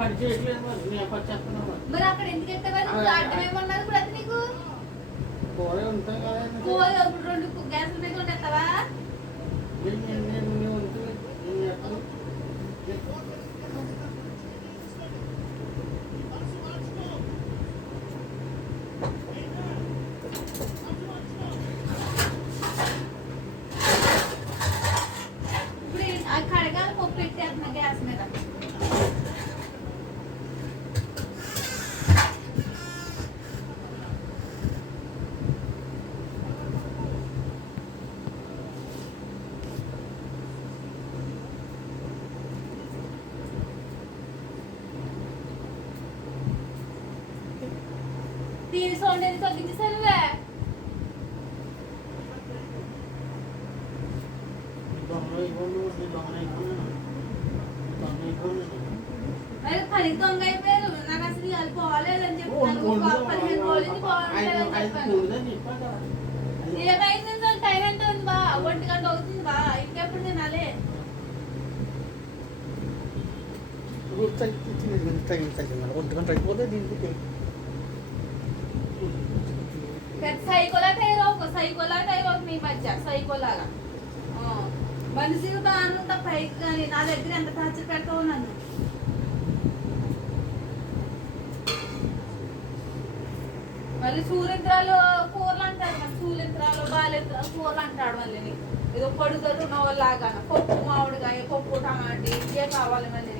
పని చేయట్లేదు మరి నేను పని చేస్తున్నాను మరి అక్కడ ఎందుకు ఎత్తవాలి అడ్డం ఏమన్నారు కూడా అది నీకు కూర ఉంటాం కదా కూర రెండు గ్యాస్ మీద ఉండేస్తావా నేను ఉంటుంది కడగాలి పప్పు పెట్టేస్తున్నా గ్యాస్ మీద దీని సౌండ్ ఎందుకు తగ్గించేసానువే అదే పని దొంగ అయిపోయారు నాకు అసలు అది పోలేదని చెప్పాను 15 రోజులు పోలేదని చెప్పాను ఏమైంది టైం ఎంత ఉంది బా 1 గంట అవుతుంది బా ఇంకెప్పుడు తినాలి అయిపోతే దీనికి సైకోలా టైర్ మీ మధ్య సైకోలాగా మనిషికి బాగుంది పైకి కానీ నా దగ్గర ఎంత టార్చర్ పెడతావు నన్ను మళ్ళీ సూర్యంత్రాలు కూరలు అంటాడు మరి సూర్యంత్రాలు బాలయంత్రాలు కూరలు అంటాడు మళ్ళీ ఏదో పడుగట్టు నవ్వలాగా పప్పు మామిడికాయ పప్పు టమాటీ ఇవే కావాలి మళ్ళీ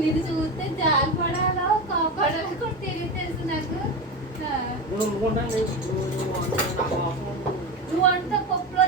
నేను చూస్తే జాలి పడాలో కాపాడాలో కూడా తెలియదు తెలుసు నాకు నువ్వు అంతా పప్పులో